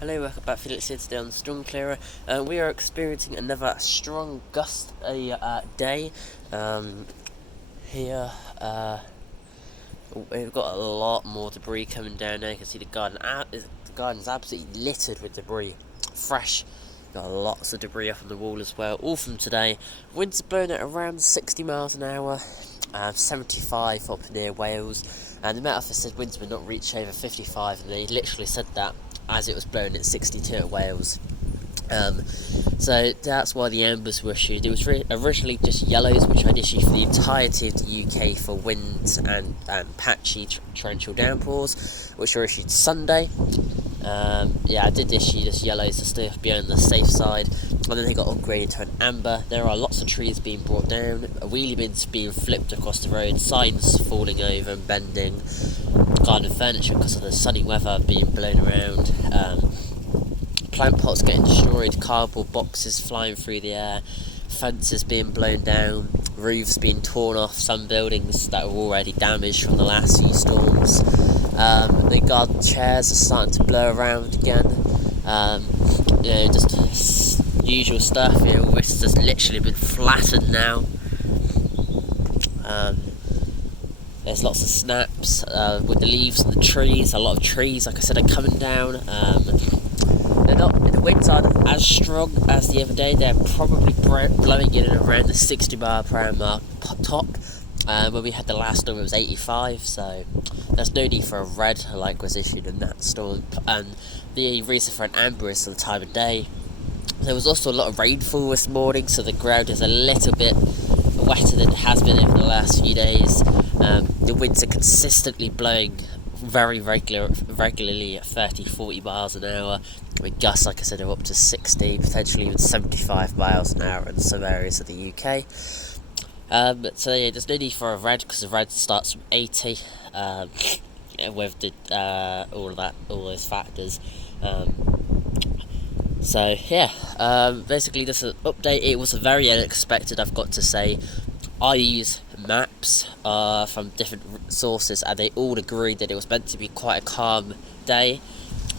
Hello, welcome back. Felix here today on the Storm Clearer. We are experiencing another strong gust day. Here, we've got a lot more debris coming down now. You can see the garden's absolutely littered with debris. Fresh. Got lots of debris up on the wall as well, all from today. Winds are blowing at around 60 miles an hour, 75 up near Wales. And the Met Office said winds would not reach over 55, and they literally said that as it was blowing at 62 at Wales. So that's why the ambers were issued. It was originally just yellows, which I'd issued for the entirety of the UK for winds and patchy torrential downpours, which were issued Sunday. I did issue just yellows to stay be on the safe side, and then they got upgraded to an amber. There are lots of trees being brought down, wheelie bins being flipped across the road, signs falling over and bending, garden furniture because of the sunny weather being blown around, plant pots getting destroyed, cardboard boxes flying through the air, fences being blown down, roofs being torn off, some buildings that were already damaged from the last few storms. The garden chairs are starting to blow around again. Just usual stuff. It's just literally been flattened now. There's lots of snaps with the leaves and the trees. A lot of trees, like I said, are coming down. The winds aren't as strong as the other day. They're probably blowing in and around the 60 mile per hour mark top. When we had the last storm, it was 85, so there's no need for a red like was issued in that storm. And the reason for an amber is the time of day. There was also a lot of rainfall this morning, so the ground is a little bit wetter than it has been over the last few days. The winds are consistently blowing very regularly at 30-40 miles an hour, with gusts, like I said, are up to 60, potentially even 75 miles an hour in some areas of the UK. There's no need for a red because the red starts from 80 with all those factors. Basically this is an update. It was very unexpected, I've got to say. I use maps from different sources, and they all agreed that it was meant to be quite a calm day,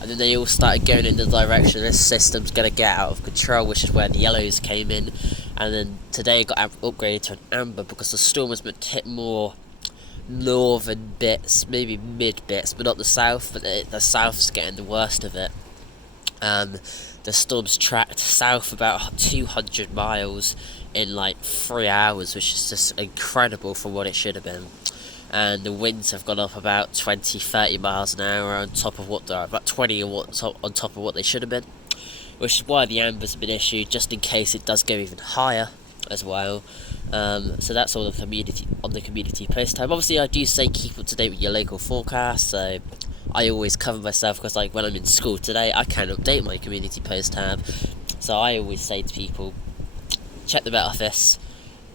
and then they all started going in the direction this system's going to get out of control, which is where the yellows came in. And then today it got upgraded to an amber because the storm was meant to hit more northern bits, maybe mid bits, but not the south. But the south's getting the worst of it. The storm's tracked south about 200 miles in like 3 hours, which is just incredible for what it should have been. And the winds have gone up about 20-30 miles an hour on top of what they're about 20 on top of what they should have been, which is why the ambers have been issued, just in case it does go even higher as well. So that's all on the community post tab. Obviously, I do say keep up to date with your local forecast, so I always cover myself, because like when I'm in school today, I can't update my community post tab. So I always say to people, check the Met Office,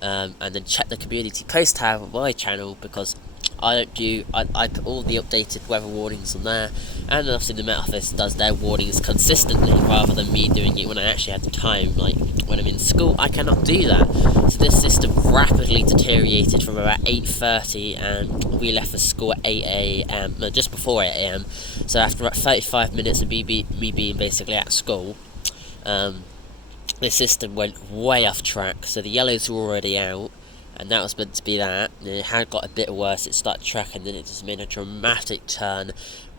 and then check the community post tab on my channel, because I put all the updated weather warnings on there, and obviously the Met Office does their warnings consistently rather than me doing it when I actually have the time. Like when I'm in school, I cannot do that. So this system rapidly deteriorated from about 8:30, and we left for school at 8 a.m. No, just before 8 a.m. So after about 35 minutes of me being basically at school, the system went way off track. So the yellows were already out, and that was meant to be that. And it had got a bit worse. It started tracking, then it just made a dramatic turn,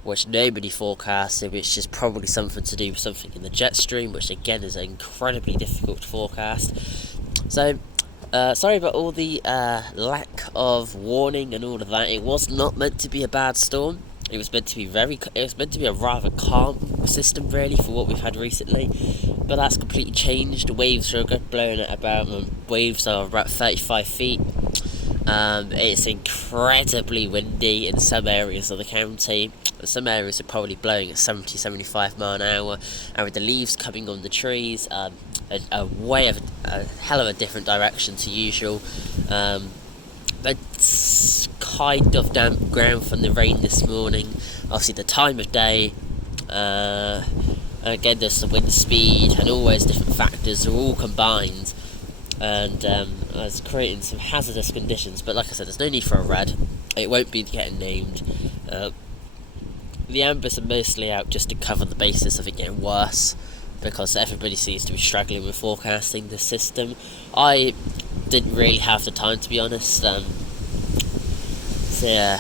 which nobody forecasted, which is probably something to do with something in the jet stream, which again is incredibly difficult to forecast. So sorry about all the lack of warning and all of that. It was not meant to be a bad storm. It was meant to be a rather calm system, really, for what we've had recently. But that's completely changed. The waves are blowing at waves are about 35 feet. It's incredibly windy in some areas of the county. Some areas are probably blowing at 70-75 mile an hour, and with the leaves coming on the trees, a hell of a different direction to usual. It's kind of damp ground from the rain this morning. Obviously the time of day, again there's the wind speed and all those different factors are all combined, and it's creating some hazardous conditions. But like I said, there's no need for a red. It won't be getting named. the ambers are mostly out just to cover the basis of it getting worse, because everybody seems to be struggling with forecasting the system. I didn't really have the time, to be honest. So yeah,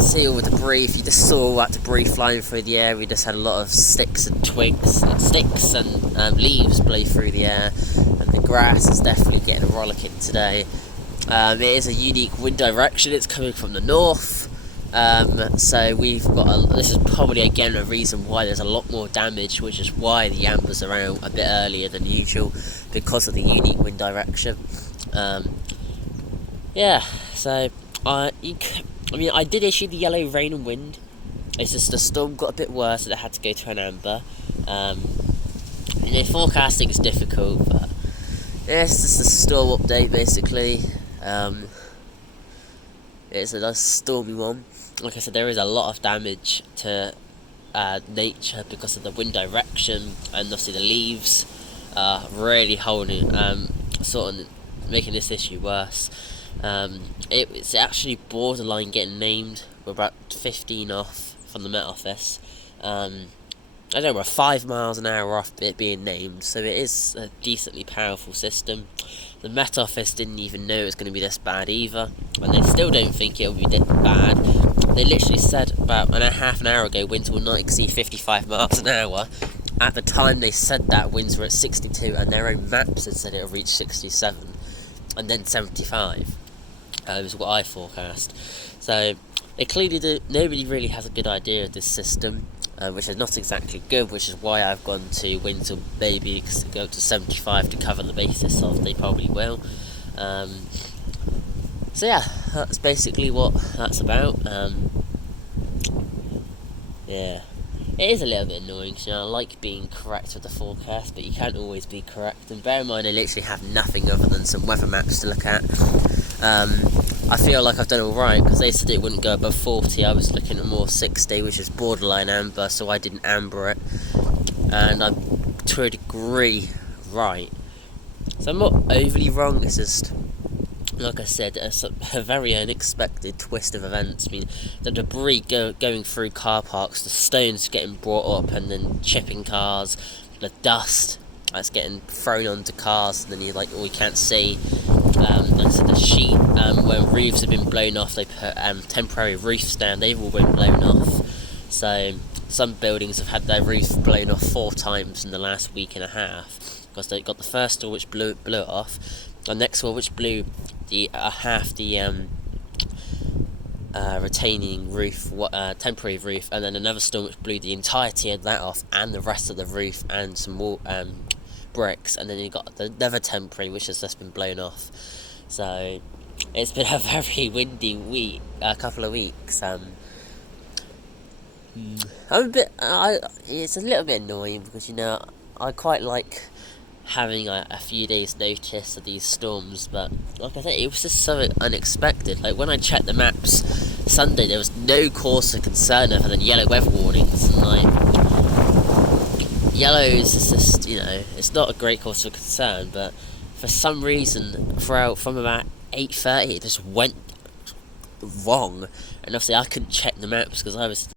see all the debris. If you just saw all that debris flying through the air, we just had a lot of sticks and leaves blow through the air, and the grass is definitely getting a rollicking today. It is a unique wind direction. It's coming from the north. So we've got this is probably again a reason why there's a lot more damage, which is why the ambers are out a bit earlier than usual, because of the unique wind direction. Yeah, so I did issue the yellow rain and wind. It's just the storm got a bit worse and it had to go to an amber. Forecasting is difficult, but yeah, it's just a storm update basically. It's a nice stormy one. Like I said, there is a lot of damage to nature because of the wind direction, and obviously the leaves are really holding, making this issue worse. It's actually borderline getting named. We're about 15 off from the Met Office. I don't know, we're 5 miles an hour off it being named, so it is a decently powerful system. The Met Office didn't even know it was going to be this bad either, and they still don't think it'll be this bad. They literally said about half an hour ago winds will not exceed 55 miles an hour. At the time they said that, winds were at 62, and their own maps had said it'll reach 67, and then 75. Was what I forecast. So it clearly nobody really has a good idea of this system. Which is not exactly good, which is why I've gone to winds will maybe go up to 75 to cover the basis of they probably will. So yeah, that's basically what that's about. Yeah, it is a little bit annoying, because I like being correct with the forecast, but you can't always be correct. And bear in mind, I literally have nothing other than some weather maps to look at. I feel like I've done alright, because they said it wouldn't go above 40. I was looking at more 60, which is borderline amber, so I didn't amber it. And I'm to a degree right. So I'm not overly wrong, it's just, like I said, a very unexpected twist of events. I mean, the debris going through car parks, the stones getting brought up and then chipping cars, the dust that's getting thrown onto cars, and then you're like, oh, you can't see. Like I said, the sheet, where roofs have been blown off, they put temporary roofs down, they've all been blown off. So some buildings have had their roof blown off 4 times in the last week and a half, because they got the first door which blew it off, the next one which blew the half the retaining roof, temporary roof, and then another storm which blew the entirety of that off and the rest of the roof and some more bricks, and then you got another temporary which has just been blown off. So it's been a very windy week, couple of weeks. It's a little bit annoying, because I quite like having a few days notice of these storms, but like I said, it was just so unexpected. Like when I checked the maps Sunday, there was no cause for concern other than yellow weather warnings, and like yellows is just, it's not a great cause for concern, but for some reason from about 8:30 it just went wrong, and obviously I couldn't check the maps because I was